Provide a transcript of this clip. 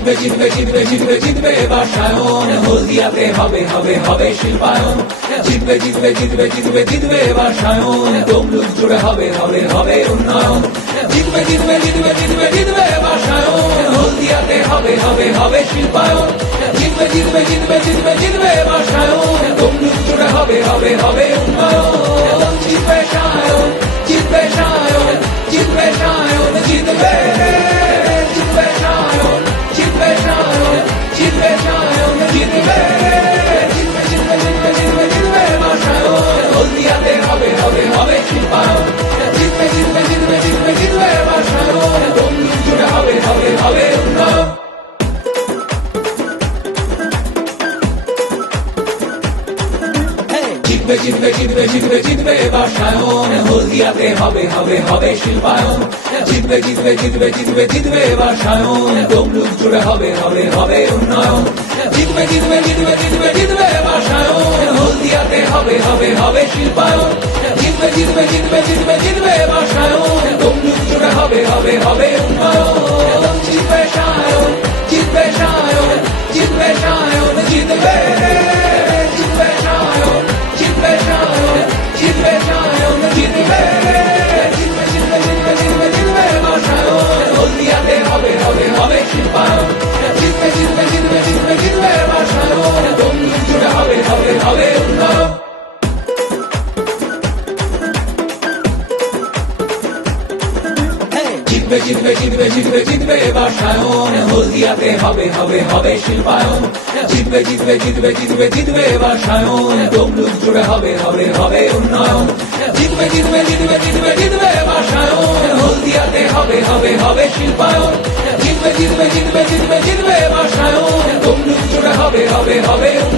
জিতবে জিতবে জিতবে জিতবে জিতবে এবার সায়ন হলদিয়াতে হবে হবে হবে শিল্পায়ন জিতবে জিতবে জিতবে জিতবে জিতবে এবার সায়ন তমলুক জুড়ে হবে হবে হবে উন্নয়ন জিতবে জিতবে জিতবে জিতবে জিতবে এবার সায়ন হলদিয়াতে হবে হবে হবে শিল্পায়ন জিতবে জিতবে জিতবে জিতবে জিতবে এবার সায়ন তমলুক জুড়ে হবে হবে হবে উন্নয়ন জিতবে জিতবে জিতবে জিতবে জিতবে বাসায়ন হলদিয়াতে হবে হবে হবে শিল্পায়ন জিতবে জিতবে জিতবে জিতবে জিতবে এবার সায়ন তমলুক জুড়ে হবে হবে হবে উন্নয়ন জিতবে জিতবে জিতবে জিতবে জিতবে বাসায়ন হলদিয়াতে হবে হবে হবে শিল্পায়ন জিতবে জিতবে জিতবে জিতবে জিতবে বাসায়ন তমলুক জুড়ে হবে হবে হবে হবে উন্নয়ন শিল্পায়ন জিতবে জিতবে জিতবে জিতবে জিতবে বাসায়ন তমলুক জুড়ে হবে হবে হবে উন্নয়ন। জিতবে জিতবে জিতবে জিতবে জিতবে বাসায়ন হলদিয়াতে হবে জুড়ে হবে হবে হবে